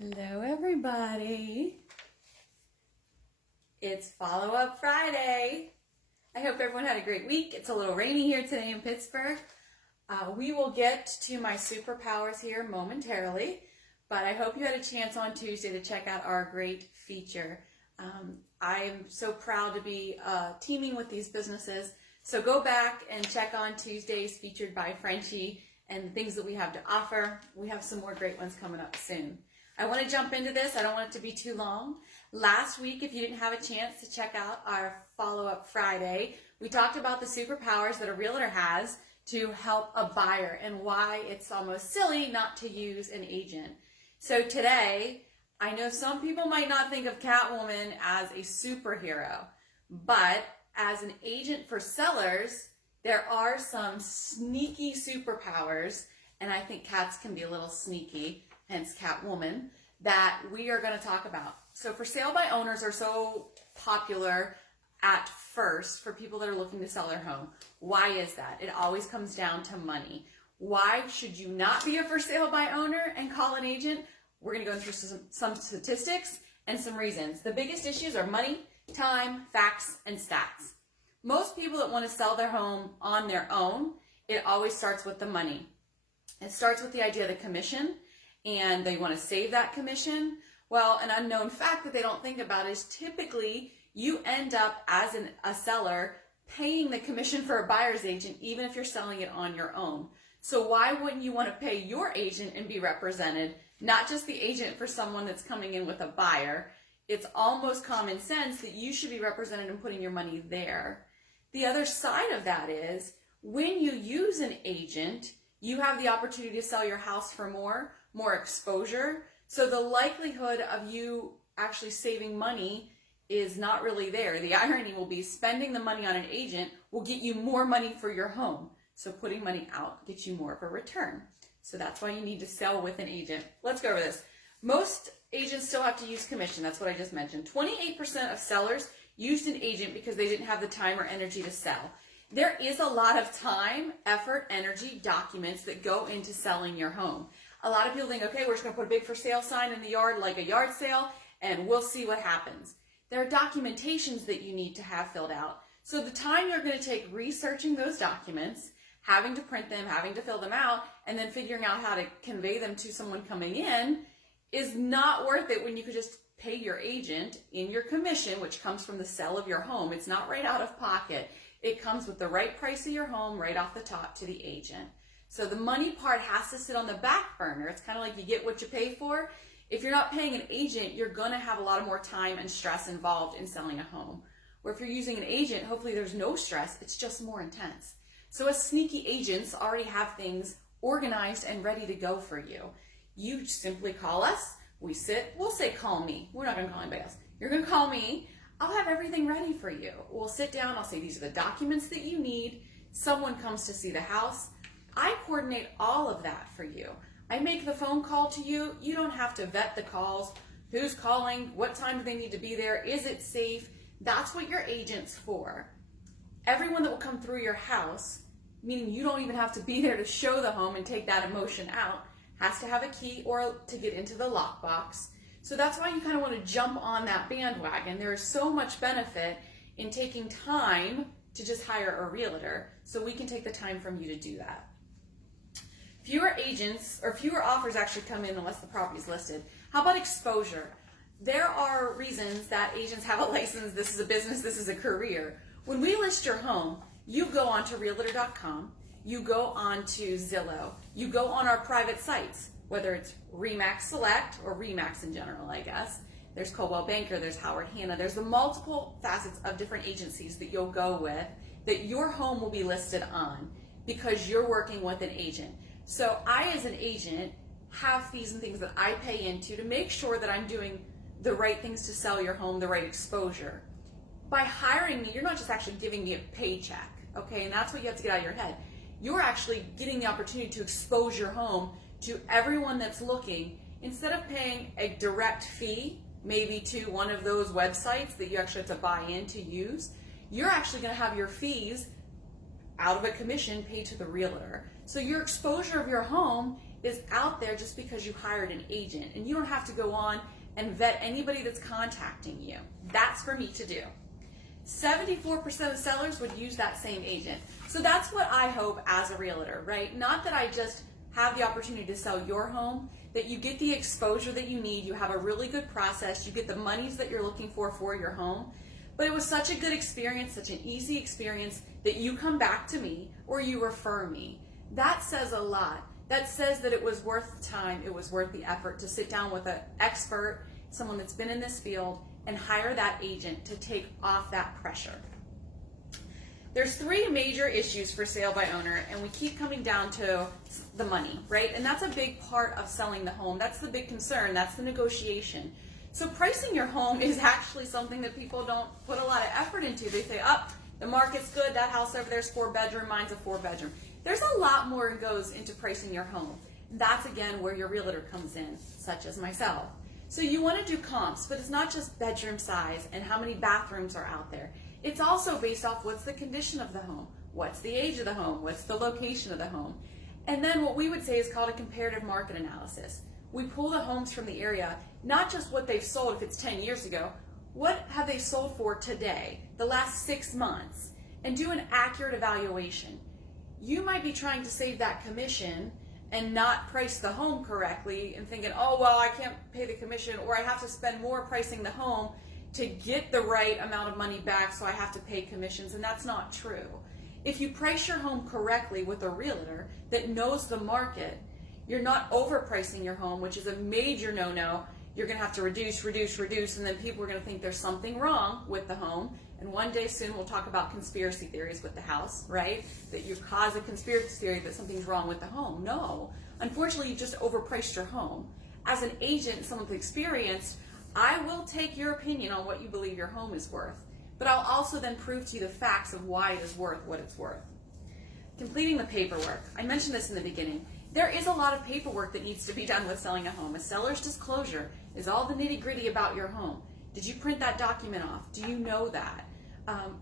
Hello, everybody. It's Follow-Up Friday. I hope everyone had a great week. It's a little rainy here today in Pittsburgh. We will get to my superpowers here momentarily, but I hope you had a chance on Tuesday to check out our great feature. I'm so proud to be teaming with these businesses. So go back and check on Tuesdays featured by Frenchie and the things that we have to offer. We have some more great ones coming up soon. I want to jump into this. I don't want it to be too long. Last week, if you didn't have a chance to check out our Follow-Up Friday, we talked about the superpowers that a realtor has to help a buyer and why it's almost silly not to use an agent. So today, I know some people might not think of Catwoman as a superhero, but as an agent for sellers, there are some sneaky superpowers, and I think cats can be a little sneaky, hence Catwoman, that we are going to talk about. So for sale by owners are so popular at first for people that are looking to sell their home. Why is that? It always comes down to money. Why should you not be a for sale by owner and call an agent? We're going to go through some statistics and some reasons. The biggest issues are money, time, facts, and stats. Most people that want to sell their home on their own, it always starts with the money. It starts with the idea of the commission, and they want to save that commission. Well, an unknown fact that they don't think about is typically you end up as a seller paying the commission for a buyer's agent even if you're selling it on your own. So why wouldn't you want to pay your agent and be represented, not just the agent for someone that's coming in with a buyer? It's almost common sense that you should be represented and putting your money there. The other side of that is when you use an agent, you have the opportunity to sell your house for more exposure. So the likelihood of you actually saving money is not really there. The irony will be spending the money on an agent will get you more money for your home. So putting money out gets you more of a return. So that's why you need to sell with an agent. Let's go over this. Most agents still have to use commission. That's what I just mentioned. 28% of sellers used an agent because they didn't have the time or energy to sell. There is a lot of time, effort, energy, documents that go into selling your home. A lot of people think, okay, we're just going to put a big for sale sign in the yard like a yard sale, and we'll see what happens. There are documentations that you need to have filled out. So the time you're going to take researching those documents, having to print them, having to fill them out, and then figuring out how to convey them to someone coming in is not worth it when you could just pay your agent in your commission, which comes from the sale of your home. It's not right out of pocket. It comes with the right price of your home right off the top to the agent. So the money part has to sit on the back burner. It's kind of like you get what you pay for. If you're not paying an agent, you're going to have a lot of more time and stress involved in selling a home. Where if you're using an agent, hopefully there's no stress. It's just more intense. So as sneaky agents already have things organized and ready to go for you. You simply call us. We'll say call me. We're not going to call anybody else. You're going to call me. I'll have everything ready for you. We'll sit down. I'll say these are the documents that you need. Someone comes to see the house. I coordinate all of that for you. I make the phone call to you. You don't have to vet the calls. Who's calling? What time do they need to be there? Is it safe? That's what your agent's for. Everyone that will come through your house, meaning you don't even have to be there to show the home and take that emotion out, has to have a key or to get into the lockbox. So that's why you kind of want to jump on that bandwagon. There is so much benefit in taking time to just hire a realtor, so we can take the time from you to do that. Fewer agents or fewer offers actually come in unless the property is listed. How about exposure? There are reasons that agents have a license. This is a business. This is a career. When we list your home, you go onto realtor.com. You go on to Zillow. You go on our private sites, whether it's RE/MAX Select or RE/MAX in general, I guess. There's Coldwell Banker, there's Howard Hanna. There's the multiple facets of different agencies that you'll go with that your home will be listed on because you're working with an agent. So I, as an agent, have fees and things that I pay into to make sure that I'm doing the right things to sell your home, the right exposure. By hiring me, you're not just actually giving me a paycheck, okay? And that's what you have to get out of your head. You're actually getting the opportunity to expose your home to everyone that's looking. Instead of paying a direct fee, maybe to one of those websites that you actually have to buy in to use, you're actually going to have your fees out of a commission paid to the realtor. So your exposure of your home is out there just because you hired an agent, and you don't have to go on and vet anybody that's contacting you. That's for me to do. 74% of sellers would use that same agent. So that's what I hope as a realtor, right? Not that I just have the opportunity to sell your home, that you get the exposure that you need, you have a really good process, you get the monies that you're looking for your home. But it was such a good experience, such an easy experience, that you come back to me or you refer me. That says a lot. That says that it was worth the time, it was worth the effort to sit down with an expert, someone that's been in this field, and hire that agent to take off that pressure. There's 3 major issues for sale by owner, and we keep coming down to the money, right? And that's a big part of selling the home. That's the big concern. That's the negotiation. So pricing your home is actually something that people don't put a lot of effort into. They say, oh, the market's good. That house over there is 4-bedroom. Mine's a 4-bedroom. There's a lot more that goes into pricing your home. That's, again, where your realtor comes in, such as myself. So you want to do comps, but it's not just bedroom size and how many bathrooms are out there. It's also based off what's the condition of the home, what's the age of the home, what's the location of the home. And then what we would say is called a comparative market analysis. We pull the homes from the area, not just what they've sold if it's 10 years ago, what have they sold for today, the last 6 months, and do an accurate evaluation. You might be trying to save that commission and not price the home correctly and thinking, oh, well, I can't pay the commission, or I have to spend more pricing the home to get the right amount of money back, so I have to pay commissions, and that's not true. If you price your home correctly with a realtor that knows the market, you're not overpricing your home, which is a major no-no. You're going to have to reduce, and then people are going to think there's something wrong with the home. And one day soon we'll talk about conspiracy theories with the house, right? That you cause a conspiracy theory that something's wrong with the home. No. Unfortunately, you just overpriced your home. As an agent, someone with experience, I will take your opinion on what you believe your home is worth. But I'll also then prove to you the facts of why it is worth what it's worth. Completing the paperwork. I mentioned this in the beginning. There is a lot of paperwork that needs to be done with selling a home. A seller's disclosure is all the nitty-gritty about your home. Did you print that document off? Do you know that?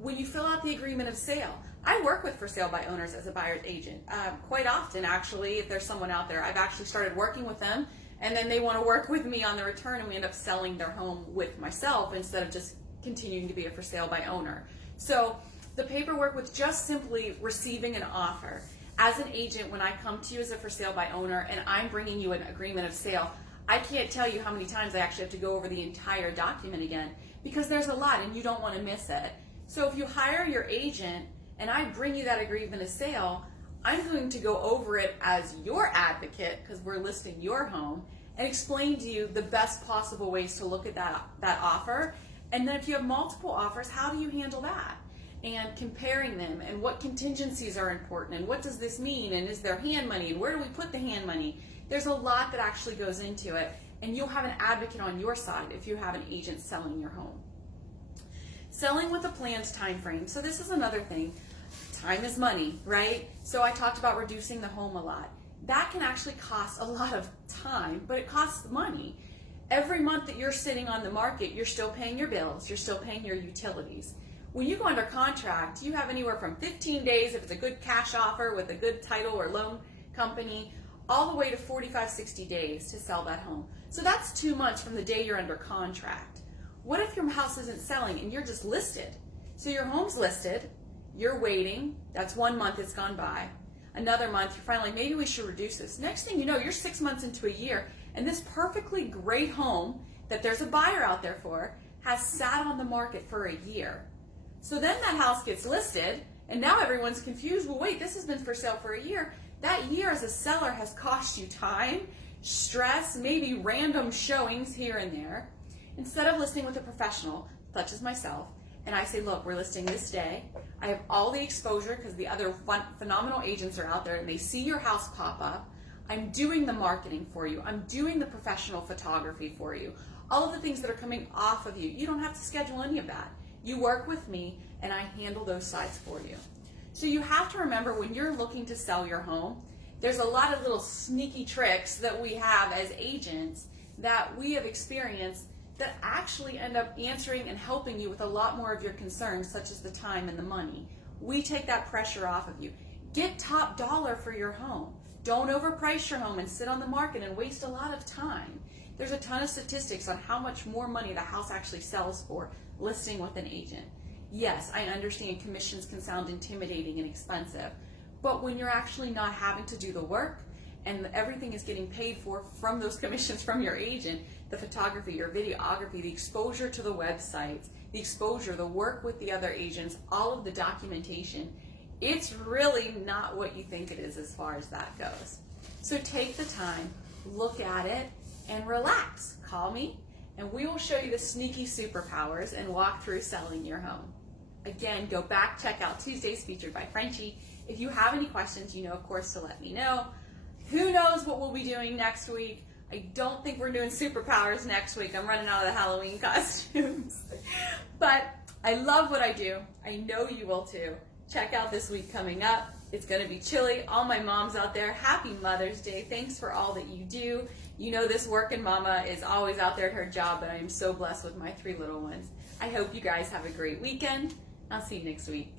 When you fill out the agreement of sale, I work with for sale by owners as a buyer's agent. Quite often, actually, if there's someone out there, I've actually started working with them, and then they want to work with me on the return, and we end up selling their home with myself instead of just continuing to be a for sale by owner. So the paperwork with just simply receiving an offer. As an agent, when I come to you as a for sale by owner and I'm bringing you an agreement of sale, I can't tell you how many times I actually have to go over the entire document again, because there's a lot and you don't want to miss it. So if you hire your agent and I bring you that agreement of sale, I'm going to go over it as your advocate, because we're listing your home, and explain to you the best possible ways to look at that offer. And then if you have multiple offers, how do you handle that? And comparing them, and what contingencies are important, and what does this mean, and is there hand money, and where do we put the hand money? There's a lot that actually goes into it, and you'll have an advocate on your side if you have an agent selling your home. Selling with a planned time frame. So this is another thing. Time is money, right? So I talked about reducing the home a lot. That can actually cost a lot of time, but it costs money. Every month that you're sitting on the market, you're still paying your bills, you're still paying your utilities. When you go under contract, you have anywhere from 15 days, if it's a good cash offer with a good title or loan company, all the way to 45, 60 days to sell that home. So that's 2 months from the day you're under contract. What if your house isn't selling and you're just listed? So your home's listed, you're waiting, that's 1 month it's gone by. Another month, you're finally, maybe we should reduce this. Next thing you know, you're 6 months into a year, and this perfectly great home that there's a buyer out there for has sat on the market for a year. So then that house gets listed, and now everyone's confused. Well, wait, this has been for sale for a year. That year as a seller has cost you time, stress, maybe random showings here and there. Instead of listing with a professional, such as myself, and I say, look, we're listing this day. I have all the exposure because the other phenomenal agents are out there, and they see your house pop up. I'm doing the marketing for you. I'm doing the professional photography for you. All of the things that are coming off of you. You don't have to schedule any of that. You work with me, and I handle those sides for you. So you have to remember, when you're looking to sell your home, there's a lot of little sneaky tricks that we have as agents that we have experienced that actually end up answering and helping you with a lot more of your concerns, such as the time and the money. We take that pressure off of you. Get top dollar for your home. Don't overprice your home and sit on the market and waste a lot of time. There's a ton of statistics on how much more money the house actually sells for listing with an agent. Yes, I understand commissions can sound intimidating and expensive, but when you're actually not having to do the work and everything is getting paid for from those commissions from your agent, the photography, your videography, the exposure to the websites, the exposure, the work with the other agents, all of the documentation, it's really not what you think it is as far as that goes. So take the time, look at it, and relax. Call me, and we will show you the sneaky superpowers and walk through selling your home. Again, go back, check out Tuesdays featured by Frenchie. If you have any questions, you know, of course, to let me know. Who knows what we'll be doing next week? I don't think we're doing superpowers next week. I'm running out of the Halloween costumes. But I love what I do. I know you will too. Check out this week coming up. It's going to be chilly. All my moms out there, happy Mother's Day. Thanks for all that you do. You know this working mama is always out there at her job, but I am so blessed with my 3 little ones. I hope you guys have a great weekend. I'll see you next week.